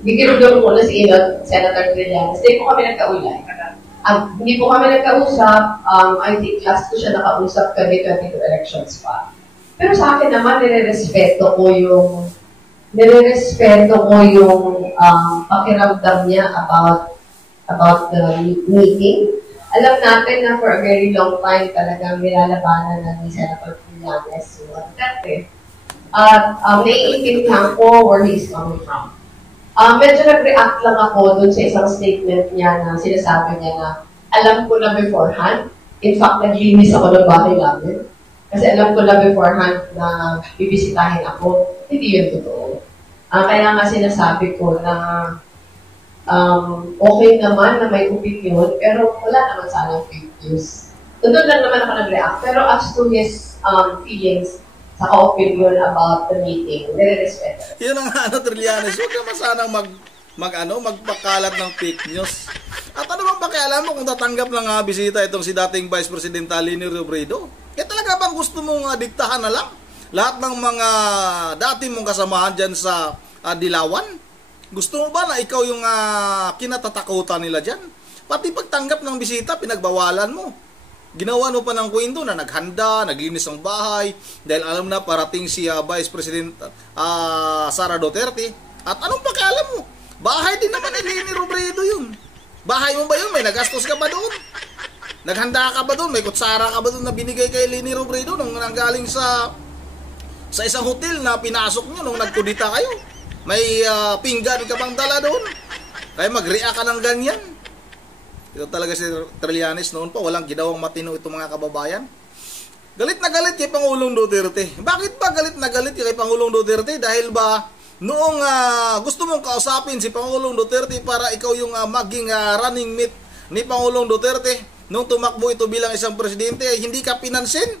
Giginudo ko na si Senator Trillanes. Hindi po kami nagkaulay. Hindi po kami nagkausap. I think last ko siya nakausap kami 22 elections pa. Pero sa akin naman, nire-respeto ko yung pakiramdam niya about the meeting. Alam natin na for a very long time talagang nilalabanan na ni Senator Trillanes yung Duterte. At naiintindihan ko where he's coming from. Medyo nag-react lang ako dun sa isang statement niya na sinasabi niya na alam ko na beforehand. In fact, naglinis ako ng bahay namin. Kasi alam ko na beforehand na bibisitahin ako. Hindi yun totoo. Kaya nga sinasabi ko na okay naman na may opinion, pero wala naman sanang fake news. Doon lang naman ako nag-react. Pero as to his feelings, sa opinion about the meeting, nire-respeto. Yun ang Trillanes, huwag naman sanang magpakalat ng fake news. At ano bang pakialam mo kung tatanggap ng bisita itong si dating Vice President Leni Robredo? Talaga bang gusto mong diktahan na lang lahat ng mga dati mong kasamahan dyan sa Dilawan? Gusto mo ba na ikaw yung kinatatakutan nila dyan? Pati pagtanggap ng bisita, pinagbawalan mo. Ginawa mo pa ng kwento na naghanda, naglinis ng bahay, dahil alam na parating si Vice President Sara Duterte. At anong pakialam mo? Bahay din naman ni Leni Robredo yun. Bahay mo ba yun? May nagastos ka ba doon? Naghanda ka ba doon? May kutsara ka ba doon na binigay kay Leni Robredo nung nanggaling sa isang hotel na pinasok nyo nung nagkudita kayo? May pinggan ka bang dala doon? Kaya mag-react ka ng ganyan. Ito talaga si Trillanes noon pa, walang ginawang matino itong mga kababayan. Galit na galit kay Pangulong Duterte. Bakit ba galit na galit kay Pangulong Duterte? Dahil ba noong gusto mong kausapin si Pangulong Duterte para ikaw yung maging running mate ni Pangulong Duterte, nung tumakbo ito bilang isang presidente, hindi ka pinansin?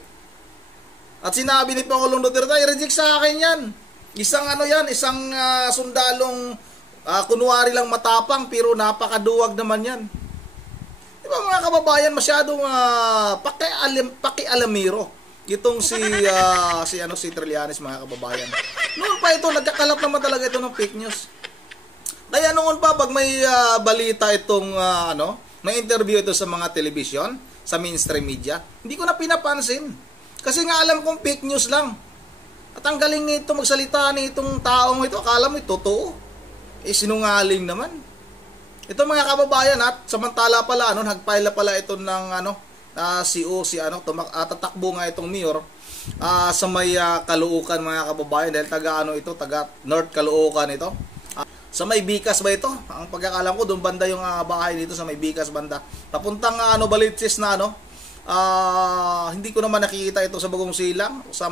At sinabi ni Pangulong Duterte, i-reject sa akin yan. Isang isang sundalong kunwari lang matapang pero napakaduwag naman yan. Diba mga kababayan, masyadong pakialamiro itong si Trillanes, mga kababayan. Noon pa ito, nagkakalat naman talaga ito ng fake news. Kaya noon pa, pag may balita itong, may interview ito sa mga television, sa mainstream media, hindi ko na pinapansin. Kasi nga alam kong fake news lang. At ang galing nito magsalita nitong taong ito, akala mo ito totoo. Sinungaling naman. Ito mga kababayan, at samantala pala nagpile pala ito ng tatakbo nga itong mayor sa may Caloocan, mga kababayan, dahil taga North Caloocan ito. Sa may Bicas ba ito? Ang pagkakalam ko doon banda yung bahay dito sa may Bicas banda. Papuntang Balitsis na hindi ko naman nakikita ito sa Bagong Silang sa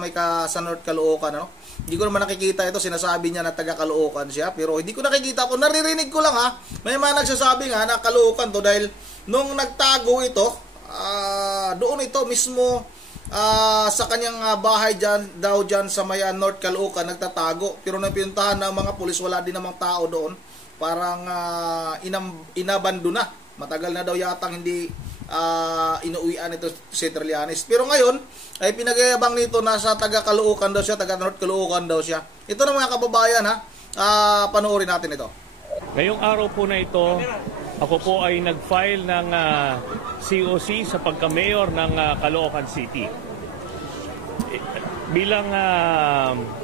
North Caloocan Hindi ko naman nakikita ito, sinasabi niya na taga Caloocan siya, pero hindi ko nakikita, kung naririnig ko lang may mga nagsasabi nga na Caloocan to dahil nung nagtago ito, doon ito mismo sa kanyang bahay dyan sa may North Caloocan nagtatago, pero napinuntahan ng mga pulis, wala din namang tao doon, parang inabando na, matagal na daw yatang hindi inuwian ito si Trillanes. Pero ngayon ay pinagayabang nito na sa taga Caloocan daw siya, taga North Caloocan daw siya. Ito na mga kababayan panoorin natin ito. Ngayong araw po na ito, ako po ay nag-file ng COC sa pagka-mayor ng Caloocan City. Bilang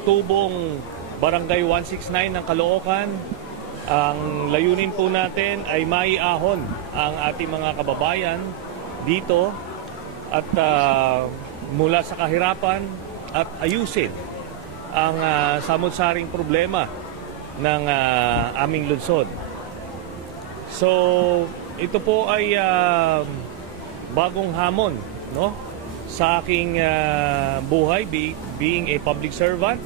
tubong Barangay 169 ng Caloocan, ang layunin po natin ay maiahon ang ating mga kababayan dito at mula sa kahirapan at ayusin ang samot-saring problema ng aming lungsod. So, ito po ay bagong hamon, sa aking buhay being a public servant.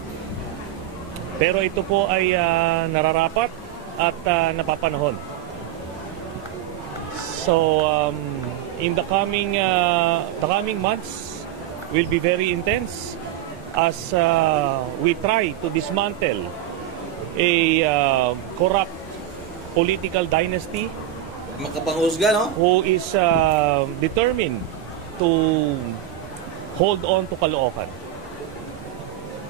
Pero ito po ay nararapat at napapanahon. So in the coming months will be very intense as we try to dismantle a corrupt political dynasty who is determined to hold on to Caloocan.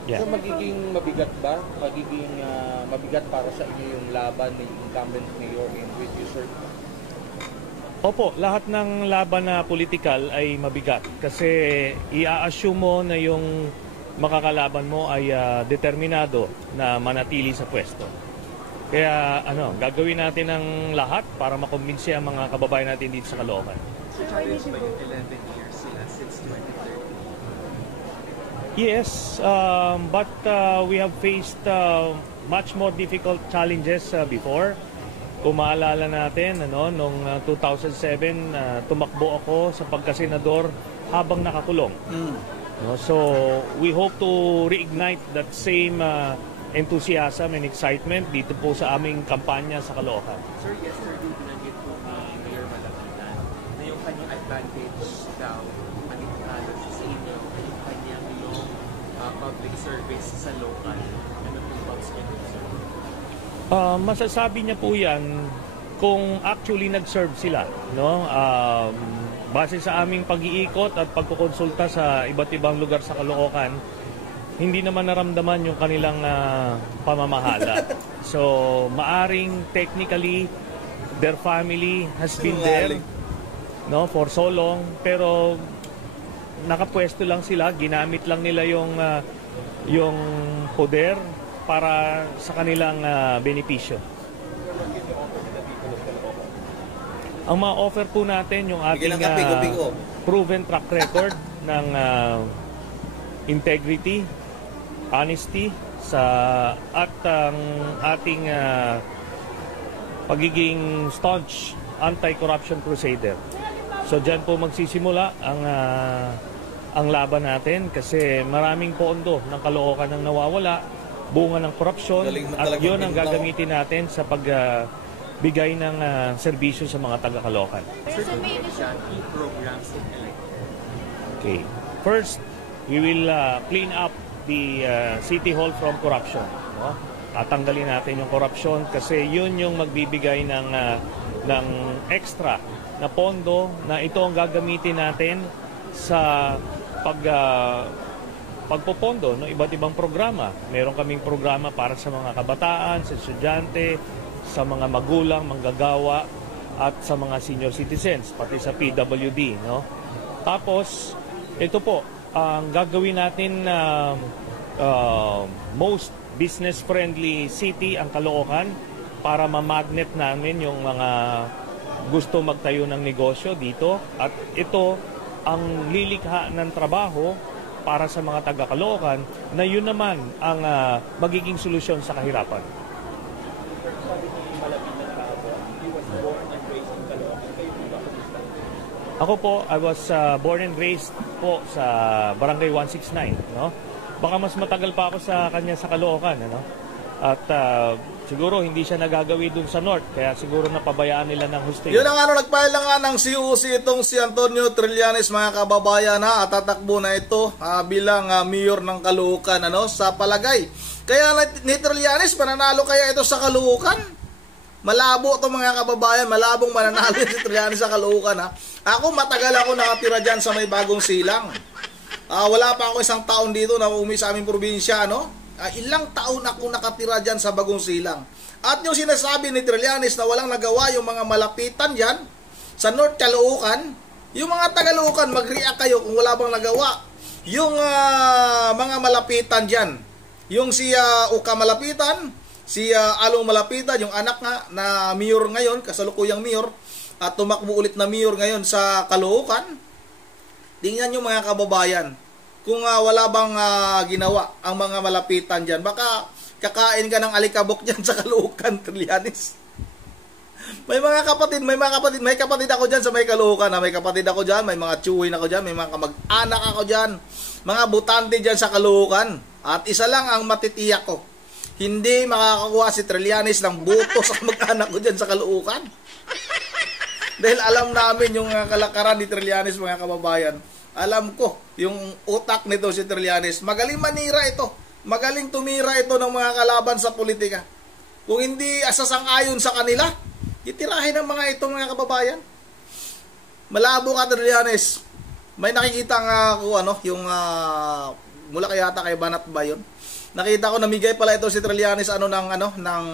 Yeah. So magiging mabigat ba? Magiging mabigat para sa inyo yung laban ni incumbent mayor and with you, sir? Opo, lahat ng laban na politikal ay mabigat kasi i-assume mo na yung makakalaban mo ay determinado na manatili sa pwesto. Kaya gagawin natin ang lahat para makumbinsi ang mga kababayan natin dito sa Caloocan. So challenge ba yung 11 years sila since 2013? Yes, but we have faced much more difficult challenges before. Kung maalala natin, noong 2007, tumakbo ako sa pagkasenador habang nakakulong. No, so we hope to reignite that same enthusiasm and excitement dito po sa aming kampanya sa Caloocan. Sir, yesterday binanggit po ni Mayor Malapitan na yung kanyang advantage daw manitalo sa inyo ay yung kanyang long public service sa local. Ano po yung thoughts niya dun, sir? Masasabi niya po yan kung actually nag-serve sila, no? Base sa aming pag-iikot at pagkukonsulta sa iba't ibang lugar sa Caloocan, hindi naman naramdaman yung kanilang pamamahala. So, maaring technically their family has been there, no, for so long, pero nakapwesto lang sila, ginamit lang nila yung poder para sa kanilang benepisyo. Ang ma-offer po natin yung ating proven track record ng integrity, honesty at ang ating pagiging staunch anti-corruption crusader. So diyan po magsisimula ang laban natin kasi maraming pondo ng Caloocan ang nawawala, bunga ng korupsyon, at yun ang gagamitin natin sa pagbigay ng serbisyo sa mga taga-Caloocan. Sir, kung siya, key programs in elect. Okay. First, we will clean up the City Hall from corruption. No? Tatanggalin natin yung corruption kasi yun yung magbibigay ng extra na pondo na ito ang gagamitin natin sa pagpopondo ng iba't ibang programa. Meron kaming programa para sa mga kabataan, sa estudyante, sa mga magulang, manggagawa, at sa mga senior citizens, pati sa PWD. No? Tapos, ito po, ang gagawin natin na most business-friendly city ang Caloocan para ma-magnet namin yung mga gusto magtayo ng negosyo dito. At ito ang lilikha ng trabaho para sa mga taga-Caloocan na yun naman ang magiging solusyon sa kahirapan. Ako po, I was born and raised po sa Barangay 169, no? Baka mas matagal pa ako sa kanya sa Caloocan, ano? At siguro hindi siya nagagawi dun sa North, kaya siguro napabayaan nila ng husting. Yun ang nagpahil lang nga ng COC itong si Antonio Trillanes, mga kababayan, at tatakbo na ito bilang mayor ng Caloocan, sa palagay. Kaya ni Trillanes, mananalo kaya ito sa Caloocan? Malabo ito, mga kababayan, malabong mananalo si Trillanes sa Caloocan, Ako, matagal ako nakatira dyan sa may Bagong Silang. Wala pa ako isang taon dito na umi sa aming probinsya, ilang taon ako nakatira dyan sa Bagong Silang. At yung sinasabi ni Trillanes na walang nagawa yung mga malapitan dyan sa North Caloocan, yung mga Tagaloocan, mag-react kayo kung wala bang nagawa. Yung mga malapitan dyan, yung si Uka Malapitan, si Along Malapitan, yung anak nga na mayor ngayon, kasalukuyang mayor, at tumakbo ulit na mayor ngayon sa Caloocan. Tingnan nyo, mga kababayan, kung wala bang ginawa ang mga malapitan dyan, baka kakain ka ng alikabok dyan sa Caloocan, Trillanes. May kapatid ako dyan sa may Caloocan, may kapatid ako dyan, may mga tsuhin ako dyan, may mga kamag-anak ako dyan, mga butante dyan sa Caloocan. At isa lang ang matitiyak ko, hindi makakakuha si Trillanes ng buto sa mag-anak ko dyan sa Caloocan. Dahil alam namin yung kalakaran ni Trillanes, mga kababayan. Alam ko, yung utak nito si Trillanes, magaling manira ito. Magaling tumira ito ng mga kalaban sa politika. Kung hindi asasang-ayon sa kanila, itirahin ng mga ito, mga kababayan. Malabo ka, Trillanes. May nakikita nga ako, yung mula kay Banat ba yun? nakita ko namigay pala ito si Trillanes ng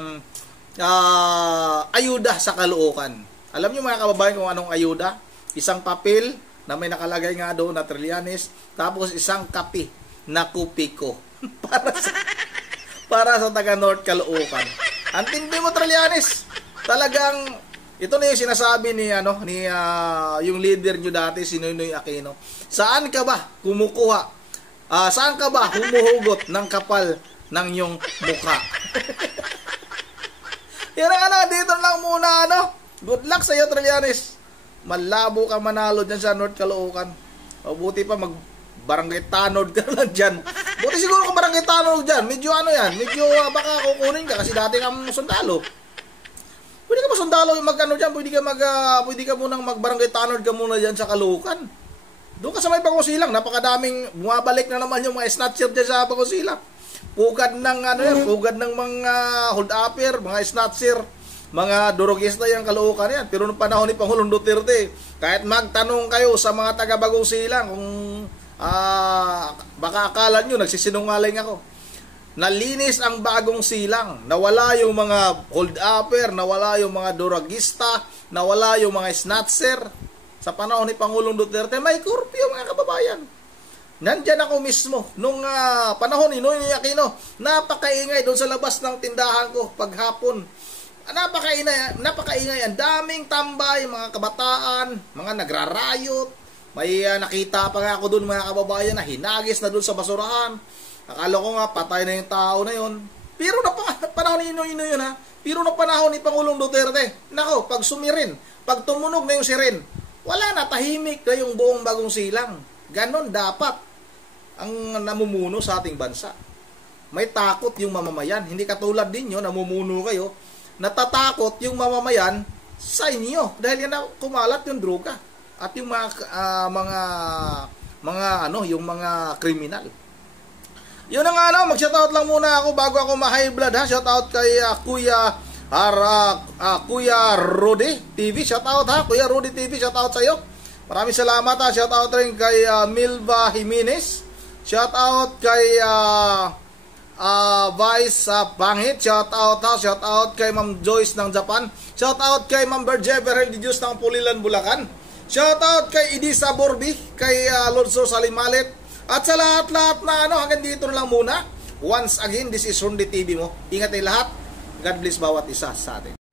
ayuda sa Caloocan. Alam niyo mga kababayan kung anong ayuda? Isang papel na may nakalagay nga doon na Trillanes, tapos isang kape na Kupiko para sa taga North Caloocan. Ang tindi mo, Trillanes. Talagang ito na yung sinasabi ni yung leader nyo dati, si Noynoy Aquino. Saan ka ba kumukuha? Saan ka ba humuhugot ng kapal ng iyong mukha? Yan ang dito lang muna, Good luck sa iyo, Trillanes. Malabo ka manalo dyan sa North Caloocan. O buti pa mag-barangay tanod ka lang dyan. Buti siguro kung barangay tanod dyan. Medyo medyo baka kukunin ka kasi dati kang sundalo. Pwede ka ba sundalo dyan? Pwede ka munang mag-barangay tanod ka muna dyan sa Caloocan. Doon ka sa may Bagusilang, napakadaming bumabalik na naman yung mga snatcher dyan sa Bagusilang. Pugad ng mga hold-upper, mga snatcher, mga durugista yung Caloocan yan. Pero noong panahon ni Pangulong Duterte, kahit magtanong kayo sa mga taga-Bagong Silang kung baka akala nyo nagsisinungaling ako, nalinis ang Bagong Silang, nawala yung mga hold-upper, nawala yung mga durugista, nawala yung mga snatcher. Sa panahon ni Pangulong Duterte, may curfew mga kababayan. Nandyan ako mismo nung panahon ni Noynoy Aquino, napakaingay doon sa labas ng tindahan ko paghapon. Napakaingay, ang daming tambay, mga kabataan, mga nagrarayot. May nakita pa nga ako doon mga kababayan na hinagis na doon sa basurahan. Akala ko nga patay na yung tao na yun. Pero na panahon ni Noynoy yun Pero na panahon ni Pangulong Duterte, nako, pag sumirin, pag tumunog na yung siren, wala na, tahimik na yung buong Bagong Silang. Ganon dapat ang namumuno sa ating bansa. May takot yung mamamayan. Hindi katulad ninyo, namumuno kayo, natatakot yung mamamayan sa inyo dahil yan na kumalat yung droga at yung yung mga kriminal. Yun ang mag-shoutout lang muna ako bago ako ma-high blood Shoutout kay Kuya Rudy TV. Shoutout Kuya Rudy TV, shoutout sa iyo. Maraming salamat Shoutout rin kay Milva Jimenez. Shoutout kay Vice Pangit, shoutout kay Ma'am Joyce ng Japan, shoutout kay Ma'am Berjever Religious ng Pulilan, Bulacan, shoutout kay Idisa Borbi, kay Lodso Salimalit, at sa lahat-lahat na hanggang dito na lang muna. Once again, this is Rundi TV mo. Ingat kayo lahat. God bless bawat isa sa atin.